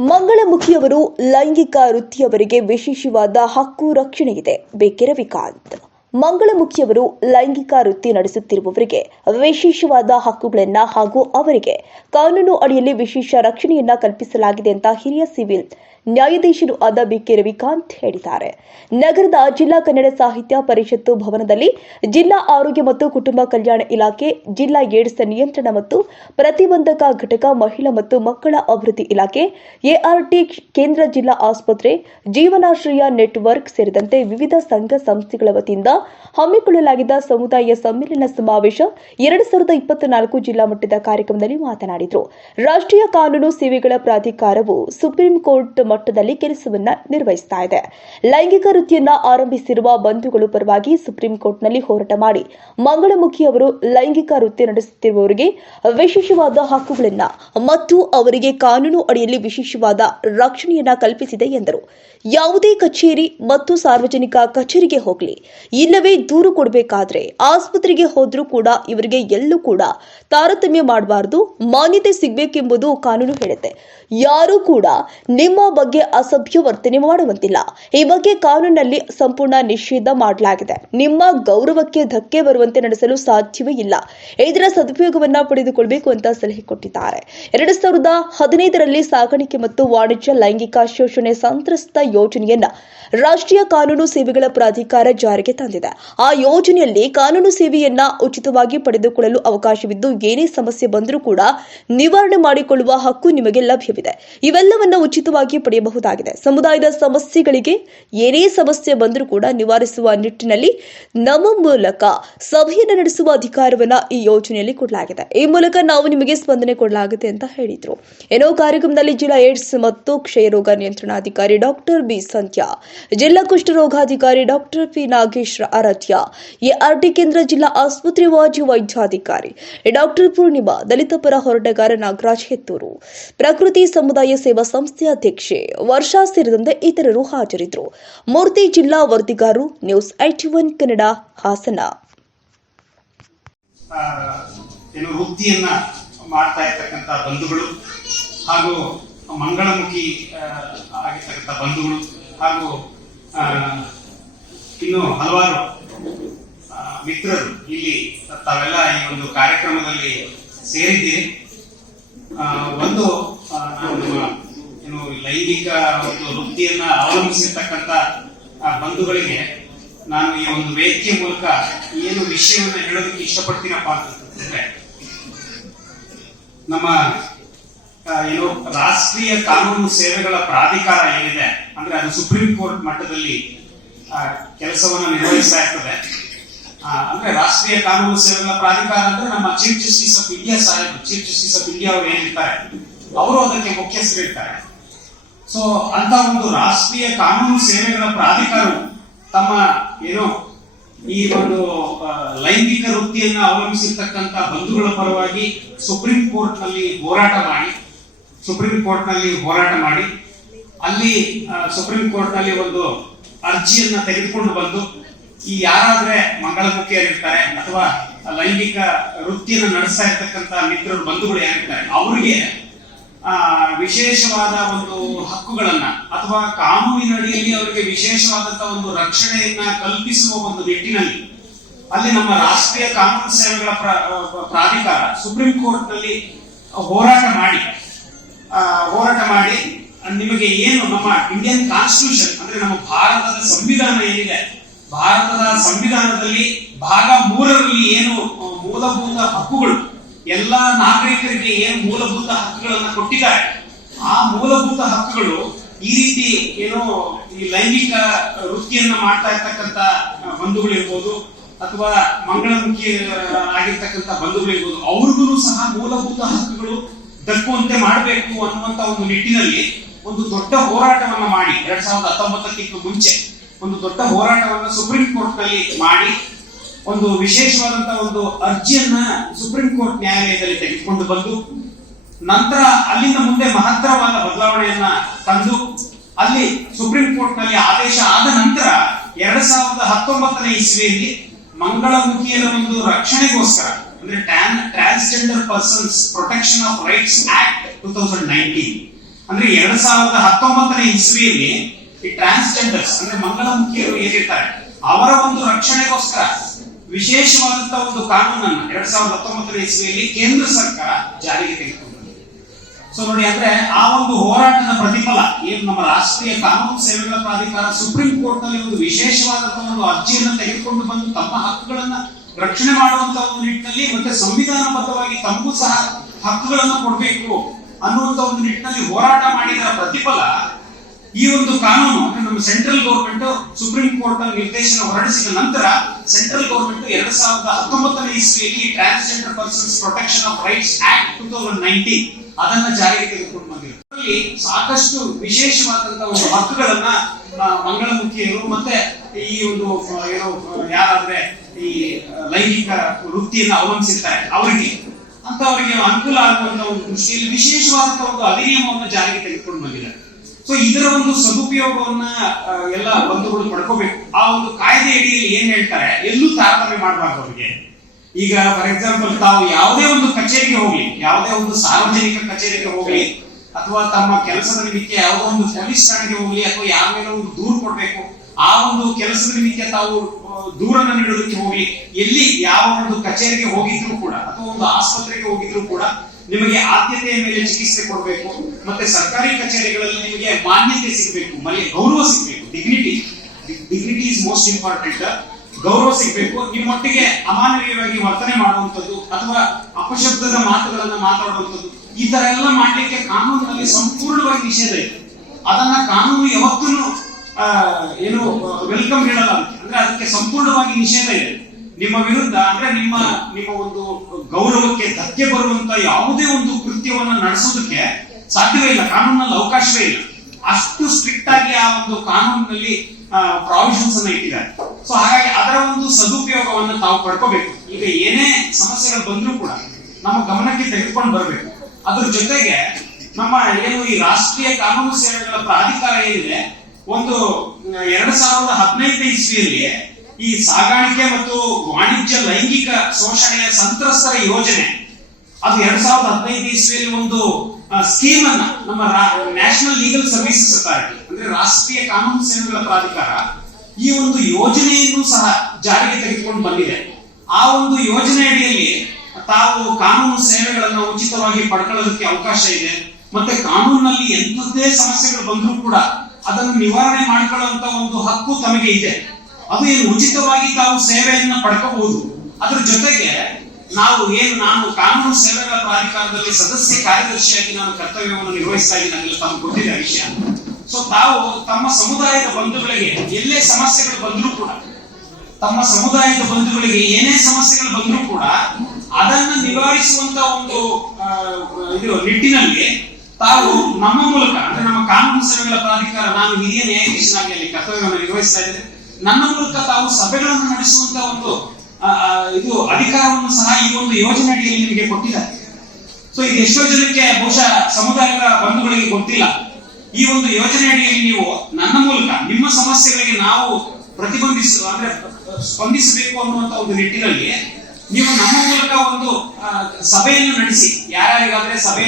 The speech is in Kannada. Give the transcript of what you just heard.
ಮಂಗಳಮುಖಿಯವರು, ಲೈಂಗಿಕ ವೃತ್ತಿಯವರಿಗೆ ವಿಶೇಷವಾದ ಹಕ್ಕು ರಕ್ಷಣೆ ಇದೆ ಬೇಕೆ ರವಿಕಾಂತ್ ಮಂಗಳಮುಖಿಯವರು, ಲೈಂಗಿಕ ವೃತ್ತಿ ನಡೆಸುತ್ತಿರುವವರಿಗೆ ವಿಶೇಷವಾದ ಹಕ್ಕುಗಳನ್ನ ಹಾಗೂ ಅವರಿಗೆ ಕಾನೂನು ಅಡಿಯಲ್ಲಿ ವಿಶೇಷ ರಕ್ಷಣೆಯನ್ನ ಕಲ್ಪಿಸಲಾಗಿದೆ ಅಂತ ಹಿರಿಯ ಸಿವಿಲ್ ನ್ಯಾಯಾಧೀಶರು ಆದ ಬಿಕೆ ರವಿಕಾಂತ್ ಹೇಳಿದ್ದಾರೆ. ನಗರದ ಜಿಲ್ಲಾ ಕನ್ನಡ ಸಾಹಿತ್ಯ ಪರಿಷತ್ತು ಭವನದಲ್ಲಿ ಜಿಲ್ಲಾ ಆರೋಗ್ಯ ಮತ್ತು ಕುಟುಂಬ ಕಲ್ಯಾಣ ಇಲಾಖೆ, ಜಿಲ್ಲಾ ಏಡ್ಸ್ ನಿಯಂತ್ರಣ ಮತ್ತು ಪ್ರತಿಬಂಧಕ ಘಟಕ, ಮಹಿಳಾ ಮತ್ತು ಮಕ್ಕಳ ಅಭಿವೃದ್ಧಿ ಇಲಾಖೆ, ಎಆರ್ಟಿ ಕೇಂದ್ರ ಜಿಲ್ಲಾ ಆಸ್ಪತ್ರೆ, ಜೀವನಾಶ್ರಯ ನೆಟ್ವರ್ಕ್ ಸೇರಿದಂತೆ ವಿವಿಧ ಸಂಘ ಸಂಸ್ಥೆಗಳ ವತಿಯಿಂದ ಹಮ್ಮಿಕೊಳ್ಳಲಾಗಿದ್ದ ಸಮುದಾಯ ಸಮ್ಮೇಳನ ಸಮಾವೇಶ ಎರಡು ಸಾವಿರದ ಇಪ್ಪತ್ನಾಲ್ಕು ಜಿಲ್ಲಾ ಮಟ್ಟದ ಕಾರ್ಯಕ್ರಮದಲ್ಲಿ ಮಾತನಾಡಿದರು. ರಾಷ್ಟ್ರೀಯ ಕಾನೂನು ಸೇವೆಗಳ ಪ್ರಾಧಿಕಾರವು ಸುಪ್ರೀಂ ಕೋರ್ಟ್ ಮಟ್ಟದಲ್ಲಿ ಕೆಲಸವನ್ನ ನಿರ್ವಹಿಸ್ತಾ ಇದೆ. ಲೈಂಗಿಕ ವೃತ್ತಿಯನ್ನ ಆರಂಭಿಸಿರುವ ಬಂಧುಗಳು ಪರವಾಗಿ ಸುಪ್ರೀಂ ಕೋರ್ಟ್ನಲ್ಲಿ ಹೋರಾಟ ಮಾಡಿ ಮಂಗಳಮುಖಿ ಅವರು ಲೈಂಗಿಕ ವೃತ್ತಿ ನಡೆಸುತ್ತಿರುವವರಿಗೆ ವಿಶೇಷವಾದ ಹಕ್ಕುಗಳನ್ನ ಮತ್ತು ಅವರಿಗೆ ಕಾನೂನು ಅಡಿಯಲ್ಲಿ ವಿಶೇಷವಾದ ರಕ್ಷಣೆಯನ್ನ ಕಲ್ಪಿಸಿದೆ ಎಂದರು. ಯಾವುದೇ ಕಚೇರಿ ಮತ್ತು ಸಾರ್ವಜನಿಕ ಕಚೇರಿಗೆ ಹೋಗಲಿ. ಇಲ್ಲವೇ ದೂರು ಕೊಡಬೇಕಾದ್ರೆ ಆಸ್ಪತ್ರೆಗೆ ಹೋದ್ರೂ ಕೂಡ ಇವರಿಗೆ ಎಲ್ಲೂ ಕೂಡ ತಾರತಮ್ಯ ಮಾಡಬಾರದು, ಮಾನ್ಯತೆ ಸಿಗಬೇಕೆಂಬುದು ಕಾನೂನು ಹೇಳುತ್ತೆ. ಯಾರೂ ಕೂಡ ನಿಮ್ಮ ಬಗ್ಗೆ ಅಸಭ್ಯ ವರ್ತನೆ ಮಾಡುವಂತಿಲ್ಲ. ಈ ಬಗ್ಗೆ ಕಾನೂನಿನಲ್ಲಿ ಸಂಪೂರ್ಣ ನಿಷೇಧ ಮಾಡಲಾಗಿದೆ. ನಿಮ್ಮ ಗೌರವಕ್ಕೆ ಧಕ್ಕೆ ಬರುವಂತೆ ನಡೆಸಲು ಸಾಧ್ಯವೇ ಇಲ್ಲ. ಇದರ ಸದುಪಯೋಗವನ್ನ ಪಡೆದುಕೊಳ್ಳಬೇಕು ಅಂತ ಸಲಹೆ ಕೊಟ್ಟಿದ್ದಾರೆ. ಎರಡು ಸಾವಿರದ ಹದಿನೈದರಲ್ಲಿ ಸಾಗಾಣಿಕೆ ಮತ್ತು ವಾಣಿಜ್ಯ ಲೈಂಗಿಕ ಶೋಷಣೆ ಸಂತ್ರಸ್ತ ಯೋಜನೆಯನ್ನ ರಾಷ್ಟ್ರೀಯ ಕಾನೂನು ಸೇವೆಗಳ ಪ್ರಾಧಿಕಾರ ಜಾರಿಗೆ ತಂದಿದೆ. ಆ ಯೋಜನೆಯಲ್ಲಿ ಕಾನೂನು ಸೇವೆಯನ್ನ ಉಚಿತವಾಗಿ ಪಡೆದುಕೊಳ್ಳಲು ಅವಕಾಶವಿದ್ದು, ಏನೇ ಸಮಸ್ಯೆ ಬಂದರೂ ಕೂಡ ನಿವಾರಣೆ ಮಾಡಿಕೊಳ್ಳುವ ಹಕ್ಕು ನಿಮಗೆ ಲಭ್ಯವಿದೆ. ಇವೆಲ್ಲವನ್ನ ಉಚಿತವಾಗಿ ಪಡೆಯಬಹುದಾಗಿದೆ. ಸಮುದಾಯದ ಸಮಸ್ಯೆಗಳಿಗೆ ಏನೇ ಸಮಸ್ಯೆ ಬಂದರೂ ಕೂಡ ನಿವಾರಿಸುವ ನಿಟ್ಟಿನಲ್ಲಿ ನಮ್ಮ ಮೂಲಕ ಸಭೆಯನ್ನು ನಡೆಸುವ ಅಧಿಕಾರವನ್ನ ಈ ಯೋಜನೆಯಲ್ಲಿ ಕೊಡಲಾಗಿದೆ. ಈ ಮೂಲಕ ನಾವು ನಿಮಗೆ ಸ್ಪಂದನೆ ಕೊಡಲಾಗುತ್ತೆ ಅಂತ ಹೇಳಿದ್ರು. ಏನೋ ಕಾರ್ಯಕ್ರಮದಲ್ಲಿ ಜಿಲ್ಲಾ ಏಡ್ಸ್ ಮತ್ತು ಕ್ಷಯರೋಗ ನಿಯಂತ್ರಣಾಧಿಕಾರಿ ಡಾಕ್ಟರ್ ಬಿ ಸಂಧ್ಯಾ, ಜಿಲ್ಲಾ ಕುಷ್ಠರೋಗಾಧಿಕಾರಿ ಡಾಕ್ಟರ್ ಪಿ ನಾಗೇಶ್ವರ ಅರಟ್ಯ ಎಆರ್ಟಿ ಕೇಂದ್ರ ಜಿಲ್ಲಾ ಆಸ್ಪತ್ರೆ ವಾಜಿ ವೈದ್ಯಾಧಿಕಾರಿ ಡಾಕ್ಟರ್ ಪೂರ್ಣಿಮಾ, ದಲಿತ ಪರ ಹೋರಾಟಗಾರ ನಾಗರಾಜ್ ಹೆತ್ತೂರು, ಪ್ರಕೃತಿ ಸಮುದಾಯ ಸೇವಾ ಸಂಸ್ಥೆ ಅಧ್ಯಕ್ಷೆ ವರ್ಷಾ ಸೇರಿದಂತೆ ಇತರರು ಹಾಜರಿದ್ದರು. ಮೂರ್ತಿ ಜಿಲ್ಲಾ ವರದಿಗಾರರು, news IT one Kannada, Hassan. ಏನು ವೃತ್ತಿಯನ್ನ ಮಾಡ್ತಾ ಇರ್ತಕ್ಕಂಥ ಬಂಧುಗಳು ಹಾಗೂ ಮಂಗಳಮುಖಿ ಆಗಿರ್ತಕ್ಕಂಥ ಬಂಧುಗಳು ಹಾಗೂ ಇನ್ನು ಹಲವಾರು ಮಿತ್ರರು ಇಲ್ಲಿ ತಾವೆಲ್ಲ ಈ ಒಂದು ಕಾರ್ಯಕ್ರಮದಲ್ಲಿ ಸೇರಿದ್ದೀರಿ. ಒಂದು ನಮ್ಮ ಏನು ಲೈಂಗಿಕ ಒಂದು ವೃತ್ತಿಯನ್ನ ಅವಲಂಬಿಸಿರ್ತಕ್ಕಂಥ ಆ, ಬಂಧುಗಳಿಗೆ ನಾನು ಈ ಒಂದು ವೇದಿಕೆ ಮೂಲಕ ಏನು ವಿಷಯವನ್ನ ಹೇಳೋದಕ್ಕೆ ಇಷ್ಟಪಡ್ತೀನಪ್ಪ ಅಂತಂದ್ರೆ ನಮ್ಮ ಏನು ರಾಷ್ಟ್ರೀಯ ಕಾನೂನು ಸೇವೆಗಳ ಪ್ರಾಧಿಕಾರ ಏನಿದೆ ಅಂದ್ರೆ ಅದು ಸುಪ್ರೀಂ ಕೋರ್ಟ್ ಮಟ್ಟದಲ್ಲಿ ಆ, ಕೆಲಸವನ್ನ ನಿರ್ವಹಿಸ್ತಾ ಇರ್ತದೆ. ಅಂದ್ರೆ ರಾಷ್ಟ್ರೀಯ ಕಾನೂನು ಸೇವೆಗಳ ಪ್ರಾಧಿಕಾರ ಅಂದ್ರೆ ನಮ್ಮ chief justice of India Saheb chief justice of India ಅವರು ಏನಿರ್ತಾರೆ ಅವರು ಅದಕ್ಕೆ ಮುಖ್ಯಸ್ಥರಿರ್ತಾರೆ. ಸೊ ಅಂತ ಒಂದು ರಾಷ್ಟ್ರೀಯ ಕಾನೂನು ಸೇವೆಗಳ ಪ್ರಾಧಿಕಾರವು ತಮ್ಮ ಏನು ಈ ಒಂದು ಲೈಂಗಿಕ ವೃತ್ತಿಯನ್ನು ಅವಲಂಬಿಸಿರ್ತಕ್ಕಂಥ ಬಂಧುಗಳ ಪರವಾಗಿ ಸುಪ್ರೀಂ ಕೋರ್ಟ್ನಲ್ಲಿ ಹೋರಾಟ ಮಾಡಿ, ಸುಪ್ರೀಂ ಕೋರ್ಟ್ನಲ್ಲಿ ಹೋರಾಟ ಮಾಡಿ, ಅಲ್ಲಿ ಸುಪ್ರೀಂ ಕೋರ್ಟ್ನಲ್ಲಿ ಒಂದು ಅರ್ಜಿಯನ್ನ ತೆಗೆದುಕೊಂಡು ಬಂದು, ಈ ಯಾರಾದ್ರೆ ಮಂಗಳಮುಖಿಯರಿರ್ತಾರೆ ಅಥವಾ ಲೈಂಗಿಕ ವೃತ್ತಿಯನ್ನು ನಡೆಸ್ತಾ ಇರ್ತಕ್ಕಂಥ ಮಿತ್ರರು, ಬಂಧುಗಳು ಯಾರಿರ್ತಾರೆ, ಅವರಿಗೆ ವಿಶೇಷವಾದ ಒಂದು ಹಕ್ಕುಗಳನ್ನ ಅಥವಾ ಕಾನೂನಿನಡಿಯಲ್ಲಿ ಅವರಿಗೆ ವಿಶೇಷವಾದಂತಹ ಒಂದು ರಕ್ಷಣೆಯನ್ನ ಕಲ್ಪಿಸುವ ಒಂದು ನಿಟ್ಟಿನಲ್ಲಿ ಅಲ್ಲಿ ನಮ್ಮ ರಾಷ್ಟ್ರೀಯ ಕಾನೂನು ಸೇವೆಗಳ ಪ್ರ- ಪ್ರಾಧಿಕಾರ ಸುಪ್ರೀಂ ಕೋರ್ಟ್ನಲ್ಲಿ ಹೋರಾಟ ಮಾಡಿ ಹೋರಾಟ ಮಾಡಿ, ನಿಮಗೆ ಏನು ನಮ್ಮ ಇಂಡಿಯನ್ ಕಾನ್ಸ್ಟಿಟ್ಯೂಷನ್, ಅಂದ್ರೆ ನಮ್ಮ ಭಾರತದ ಸಂವಿಧಾನ ಏನಿದೆ, ಭಾರತದ ಸಂವಿಧಾನದಲ್ಲಿ ಭಾಗ ಮೂರರಲ್ಲಿ ಏನು ಮೂಲಭೂತ ಹಕ್ಕುಗಳು ಎಲ್ಲ ನಾಗರಿಕರಿಗೆ ಏನು ಮೂಲಭೂತ ಹಕ್ಕುಗಳನ್ನ ಕೊಟ್ಟಿದ್ದಾರೆ. ಆ ಮೂಲಭೂತ ಹಕ್ಕುಗಳು ಈ ರೀತಿ ಏನೋ ಈ ಲೈಂಗಿಕ ವೃತ್ತಿಯನ್ನ ಮಾಡ್ತಾ ಬಂಧುಗಳು ಬಂಧುಗಳಿರ್ಬೋದು ಅಥವಾ ಮಂಗಳಮುಖಿ ಆಗಿರ್ತಕ್ಕಂತ ಬಂಧುಗಳು ಬಂಧುಗಳಿರ್ಬೋದು ಅವ್ರಿಗೂ ಸಹ ಮೂಲಭೂತ ಹಕ್ಕುಗಳು ದಕ್ಕುವಂತೆ ಮಾಡಬೇಕು ಅನ್ನುವಂತ ಒಂದು ನಿಟ್ಟಿನಲ್ಲಿ ಒಂದು ದೊಡ್ಡ ಹೋರಾಟವನ್ನ ಮಾಡಿ, ಎರಡ್ ಸಾವಿರದ ಹತ್ತೊಂಬತ್ತಕ್ಕಿಂತ ಮುಂಚೆ ಒಂದು ದೊಡ್ಡ ಹೋರಾಟವನ್ನ ಸುಪ್ರೀಂ ಕೋರ್ಟ್ನಲ್ಲಿ ಮಾಡಿ ಒಂದು ವಿಶೇಷವಾದಂತಹ ಒಂದು ಅರ್ಜಿಯನ್ನ ಸುಪ್ರೀಂ ಕೋರ್ಟ್ ನ್ಯಾಯಾಲಯದಲ್ಲಿ ತೆಗೆದುಕೊಂಡು ಬಂದು, ನಂತರ ಅಲ್ಲಿಂದ ಮುಂದೆ ಮಹತ್ತರವಾದ ಬದಲಾವಣೆಯನ್ನ ತಂದು, ಅಲ್ಲಿ ಸುಪ್ರೀಂ ಕೋರ್ಟ್ನಲ್ಲಿ ಆದೇಶ ಆದ ನಂತರ ಎರಡ್ ಸಾವಿರದ ಹತ್ತೊಂಬತ್ತನೇ ಇಸ್ವಿಯಲ್ಲಿ ಮಂಗಳಮುಖಿಯರ ಒಂದು ರಕ್ಷಣೆಗೋಸ್ಕರ, ಅಂದ್ರೆ transgender persons protection of rights act two thousand nineteen. ಅಂದ್ರೆ ಎರಡ್ ಸಾವಿರದ ಹತ್ತೊಂಬತ್ತನೇ ಇಸ್ವಿಯಲ್ಲಿ ಈ ಟ್ರಾನ್ಸ್ಜೆಂಡರ್ಸ್, ಅಂದ್ರೆ ಮಂಗಳಮುಖಿಯರು ಏನಿರ್ತಾರೆ, ಅವರ ಒಂದು ರಕ್ಷಣೆಗೋಸ್ಕರ ವಿಶೇಷವಾದಂತಹ ಒಂದು ಕಾನೂನನ್ನ ಎರಡ್ ಸಾವಿರದ ಹತ್ತೊಂಬತ್ತನೇ ಇಸ್ವಿಯಲ್ಲಿ ಕೇಂದ್ರ ಸರ್ಕಾರ ಜಾರಿಗೆ ತೆಗೆದುಕೊಂಡಿದೆ. ಸೊ ನೋಡಿ ಅಂದ್ರೆ ಆ ಒಂದು ಹೋರಾಟದ ಪ್ರತಿಫಲ, ಏನು ನಮ್ಮ ರಾಷ್ಟ್ರೀಯ ಕಾನೂನು ಸೇವೆಗಳ ಪ್ರಾಧಿಕಾರ ಸುಪ್ರೀಂ ಕೋರ್ಟ್ನಲ್ಲಿ ಒಂದು ವಿಶೇಷವಾದಂತಹ ಒಂದು ಅರ್ಜಿಯನ್ನು ತೆಗೆದುಕೊಂಡು ಬಂದು ತಮ್ಮ ಹಕ್ಕುಗಳನ್ನ ರಕ್ಷಣೆ ಮಾಡುವಂತಹ ಒಂದು ನಿಟ್ಟಿನಲ್ಲಿ ಮತ್ತೆ ಸಂವಿಧಾನಬದ್ಧವಾಗಿ ತಮಗೂ ಸಹ ಹಕ್ಕುಗಳನ್ನು ಕೊಡಬೇಕು ಅನ್ನುವಂತ ಒಂದು ನಿಟ್ಟಿನಲ್ಲಿ ಹೋರಾಟ ಮಾಡಿದ ಪ್ರತಿಫಲ ಈ ಒಂದು ಕಾನೂನು ನಮ್ಮ ಸೆಂಟ್ರಲ್ ಗೌರ್ಮೆಂಟ್ ಸುಪ್ರೀಂ ಕೋರ್ಟ್ ನಿರ್ದೇಶನ ಹೊರಡಿಸಿದ ನಂತರ ಸೆಂಟ್ರಲ್ ಗೌರ್ಮೆಂಟ್ ಎರಡ್ ಸಾವಿರದ ಹತ್ತೊಂಬತ್ತನೇ ಇಸ್ವಿಯಲ್ಲಿ transgender persons protection of rights act two thousand nineteen ಅದನ್ನ ಜಾರಿಗೆ ತೆಗೆದುಕೊಂಡು ಬಂದಿದೆ. ಸಾಕಷ್ಟು ವಿಶೇಷವಾದಂತಹ ಒಂದು ಹಕ್ಕುಗಳನ್ನ ಮಂಗಳಮುಖಿಯರು ಮತ್ತೆ ಈ ಒಂದು ಏನು ಯಾರಾದ್ರೆ ಈ ಲೈಂಗಿಕ ವೃತ್ತಿಯನ್ನು ಅವಲಂಬಿಸಿರ್ತಾರೆ ಅವರಿಗೆ. ಅಂತವರಿಗೆ ಅನುಕೂಲ ಆಗುವಂತಹ ಒಂದು ದೃಷ್ಟಿಯಲ್ಲಿ ವಿಶೇಷವಾದಂತಹ ಒಂದು ಅಧಿನಿಯಮವನ್ನು ಜಾರಿಗೆ ತೆಗೆದುಕೊಂಡು ಬಂದಿದ್ದಾರೆ. ಸೊ ಇದರ ಒಂದು ಸದುಪಯೋಗವನ್ನ ಎಲ್ಲ ಬಂಧುಗಳು ಪಡ್ಕೋಬೇಕು. ಆ ಒಂದು ಕಾಯ್ದೆ ಅಡಿಯಲ್ಲಿ ಏನ್ ಹೇಳ್ತಾರೆ? ಎಲ್ಲೂ ತಾರತಮ್ಯ ಮಾಡಬಾರ್ದು ಅವರಿಗೆ. ಈಗ ಫಾರ್ ಎಕ್ಸಾಂಪಲ್ ತಾವು ಯಾವುದೇ ಒಂದು ಕಚೇರಿಗೆ ಹೋಗ್ಲಿ, ಯಾವುದೇ ಒಂದು ಸಾರ್ವಜನಿಕ ಕಚೇರಿಗೆ ಹೋಗ್ಲಿ, ಅಥವಾ ತಮ್ಮ ಕೆಲಸದ ನಿಮಿತ್ತ ಯಾವುದೋ ಒಂದು ಪೊಲೀಸ್ ಠಾಣೆಗೆ ಹೋಗ್ಲಿ, ಅಥವಾ ಮೇಲೆ ಒಂದು ದೂರು ಕೊಡ್ಬೇಕು, ಆ ಒಂದು ಕೆಲಸದ ನಿಮಿತ್ತ ತಾವು ದೂರನ್ನ ನೀಡೋದಕ್ಕೆ ಹೋಗ್ಲಿ, ಎಲ್ಲಿ ಯಾವ ಒಂದು ಕಚೇರಿಗೆ ಹೋಗಿದ್ರು ಕೂಡ, ಅಥವಾ ಒಂದು ಆಸ್ಪತ್ರೆಗೆ ಹೋಗಿದ್ರು ಕೂಡ ನಿಮಗೆ ಆದ್ಯತೆಯ ಮೇಲೆ ಚಿಕಿತ್ಸೆ ಕೊಡಬೇಕು, ಮತ್ತೆ ಸರ್ಕಾರಿ ಕಚೇರಿಗಳಲ್ಲಿ ನಿಮಗೆ ಮಾನ್ಯತೆ ಸಿಗಬೇಕು, ಮನೆ ಗೌರವ ಸಿಗಬೇಕು dignity dignity is most important ಗೌರವ ಸಿಗಬೇಕು, ನಿಮ್ಮೊಟ್ಟಿಗೆ ಅಮಾನವೀಯವಾಗಿ ವರ್ತನೆ ಮಾಡುವಂಥದ್ದು, ಅಥವಾ ಅಪಶಬ್ದದ ಮಾತುಗಳನ್ನು ಮಾತಾಡುವಂಥದ್ದು, ಈ ತರ ಎಲ್ಲ ಮಾಡ್ಲಿಕ್ಕೆ ಕಾನೂನಿನಲ್ಲಿ ಸಂಪೂರ್ಣವಾಗಿ ನಿಷೇಧ ಇದೆ. ಅದನ್ನ ಕಾನೂನು ಯಾವತ್ತೂ ಏನು ವೆಲ್ಕಮ್ ಹೇಳಲ್ಲ ಅಂದ್ರೆ ಅದಕ್ಕೆ ಸಂಪೂರ್ಣವಾಗಿ ನಿಷೇಧ ಇದೆ. ನಿಮ್ಮ ವಿರುದ್ಧ ಅಂದ್ರೆ ನಿಮ್ಮ ನಿಮ್ಮ ಒಂದು ಗೌರವಕ್ಕೆ ಧಕ್ಕೆ ಬರುವಂತ ಯಾವುದೇ ಒಂದು ಕೃತ್ಯವನ್ನು ನಡೆಸೋದಕ್ಕೆ ಸಾಧ್ಯವೇ ಇಲ್ಲ, ಕಾನೂನಲ್ಲಿ ಅವಕಾಶವೇ ಇಲ್ಲ. ಅಷ್ಟು ಸ್ಟ್ರಿಕ್ಟ್ ಆಗಿ ಆ ಒಂದು ಕಾನೂನಿನಲ್ಲಿ ಪ್ರಾವಿಷನ್ಸ್ ಅನ್ನ ಇಟ್ಟಿದ್ದಾರೆ. ಸೊ ಹಾಗಾಗಿ ಅದರ ಒಂದು ಸದುಪಯೋಗವನ್ನು ತಾವು ಪಡ್ಕೋಬೇಕು. ಈಗ ಏನೇ ಸಮಸ್ಯೆಗಳು ಬಂದ್ರೂ ಕೂಡ ನಮ್ಮ ಗಮನಕ್ಕೆ ತೆಗೆದುಕೊಂಡು ಬರಬೇಕು. ಅದ್ರ ಜೊತೆಗೆ ನಮ್ಮ ಏನು ಈ ರಾಷ್ಟ್ರೀಯ ಕಾನೂನು ಸೇವೆಗಳ ಪ್ರಾಧಿಕಾರ ಏನಿದೆ, ಒಂದು, ಎರಡ್ ಸಾವಿರದ ಹದಿನೈದನೇ ಇಸ್ವಿಯಲ್ಲಿ ಈ ಸಾಗಾಣಿಕೆ ಮತ್ತು ವಾಣಿಜ್ಯ ಲೈಂಗಿಕ ಶೋಷಣೆಯ ಸಂತ್ರಸ್ತರ ಯೋಜನೆ. ಅದು ಎರಡ್ ಸಾವಿರದ ಹದಿನೈದು ಇಸ್ವಿಯಲ್ಲಿ ಒಂದು ಸ್ಕೀಮ್ ಅನ್ನ ನಮ್ಮ ನ್ಯಾಷನಲ್ ಲೀಗಲ್ ಸರ್ವಿಸಸ್ ಅಥಾರಿಟಿ ಅಂದ್ರೆ ರಾಷ್ಟ್ರೀಯ ಕಾನೂನು ಸೇವೆಗಳ ಪ್ರಾಧಿಕಾರ, ಈ ಒಂದು ಯೋಜನೆಯನ್ನು ಸಹ ಜಾರಿಗೆ ತೆಗೆದುಕೊಂಡು ಬಂದಿದೆ. ಆ ಒಂದು ಯೋಜನೆ ಅಡಿಯಲ್ಲಿ ತಾವು ಕಾನೂನು ಸೇವೆಗಳನ್ನು ಉಚಿತವಾಗಿ ಪಡ್ಕೊಳ್ಳೋದಕ್ಕೆ ಅವಕಾಶ ಇದೆ. ಮತ್ತೆ ಕಾನೂನಿನಲ್ಲಿ ಎಂಥದ್ದೇ ಸಮಸ್ಯೆಗಳು ಬಂದರೂ ಕೂಡ ಅದನ್ನು ನಿವಾರಣೆ ಮಾಡಿಕೊಳ್ಳುವಂತ ಒಂದು ಹಕ್ಕು ತಮಗೆ ಇದೆ. ಅದು ಏನು ಉಚಿತವಾಗಿ ತಾವು ಸೇವೆಯನ್ನು ಪಡ್ಕೋಬಹುದು. ಅದ್ರ ಜೊತೆಗೆ ನಾವು ಏನು ನಾನು ಕಾನೂನು ಸೇವೆಗಳ ಪ್ರಾಧಿಕಾರದಲ್ಲಿ ಸದಸ್ಯ ಕಾರ್ಯದರ್ಶಿಯಾಗಿ ನಾನು ಕರ್ತವ್ಯವನ್ನು ನಿರ್ವಹಿಸ್ತಾ ಇದ್ದೀನಿ ನನಗೆ ಕೊಟ್ಟಿದ್ದ ವಿಷಯ. ಸೊ ತಾವು ತಮ್ಮ ಸಮುದಾಯದ ಬಂಧುಗಳಿಗೆ ಎಲ್ಲೇ ಸಮಸ್ಯೆಗಳು ಬಂದರೂ ಕೂಡ, ತಮ್ಮ ಸಮುದಾಯದ ಬಂಧುಗಳಿಗೆ ಏನೇ ಸಮಸ್ಯೆಗಳು ಬಂದರೂ ಕೂಡ ಅದನ್ನು ನಿವಾರಿಸುವಂತ ಒಂದು ಇದು ನಿಟ್ಟಿನಲ್ಲಿ ತಾವು ನಮ್ಮ ಮೂಲಕ, ಅಂದ್ರೆ ನಮ್ಮ ಕಾನೂನು ಸೇವೆಗಳ ಪ್ರಾಧಿಕಾರ, ನಾನು ಹಿರಿಯ ನ್ಯಾಯಾಧೀಶನಾಗಿ ಅಲ್ಲಿ ಕರ್ತವ್ಯವನ್ನು ನಿರ್ವಹಿಸ್ತಾ ಇದ್ದೇನೆ. ನನ್ನ ಮೂಲಕ ತಾವು ಸಭೆಗಳನ್ನು ನಡೆಸುವಂತ ಒಂದು ಇದು ಅಧಿಕಾರವನ್ನು ಸಹ ಈ ಒಂದು ಯೋಜನೆ ಅಡಿಯಲ್ಲಿ ನಿಮಗೆ ಕೊಟ್ಟಿದ್ದಾರೆ ಸೊ ಇದು ಎಷ್ಟೋ ಜನಕ್ಕೆ ಬಹುಶಃ ಸಮುದಾಯದ ಬಂಧುಗಳಿಗೆ ಗೊತ್ತಿಲ್ಲ. ಈ ಒಂದು ಯೋಜನೆ ಅಡಿಯಲ್ಲಿ ನೀವು ನನ್ನ ಮೂಲಕ, ನಿಮ್ಮ ಸಮಸ್ಯೆಗಳಿಗೆ ನಾವು ಪ್ರತಿಬಂಧಿಸ, ಅಂದ್ರೆ ಸ್ಪಂದಿಸಬೇಕು ಅನ್ನುವಂತ ಒಂದು ನಿಟ್ಟಿನಲ್ಲಿ ನೀವು ನಮ್ಮ ಮೂಲಕ ಒಂದು ಸಭೆಯನ್ನು ನಡೆಸಿ. ಯಾರ್ಯಾರಿಗಾದ್ರೆ ಸಭೆ